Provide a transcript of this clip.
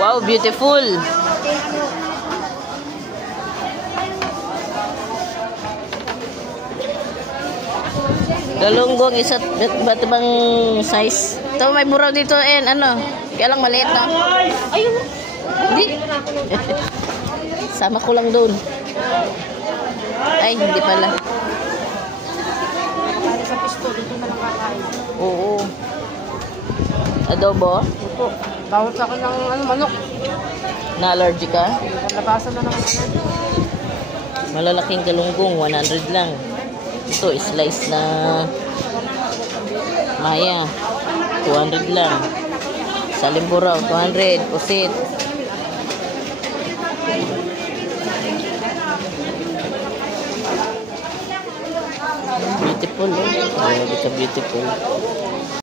Wow, beautiful. Galunggong isa't ba't bang size? Ito may buraw dito ano? Kaya lang maliit no? Ayun. Hindi. Sama ko lang doon. Ay, hindi pala. Sa pisto, dito na lang kakain. Oo. Adobo? Opo. Bawat sa akin ng manok. Na-allergy ka? Labasan na naman ano. Malalaking galunggong, 100 lang. Ito, slice na maya, 200 lang. Salimburaw, 200. Pusit. Beautiful, oh. Beautiful.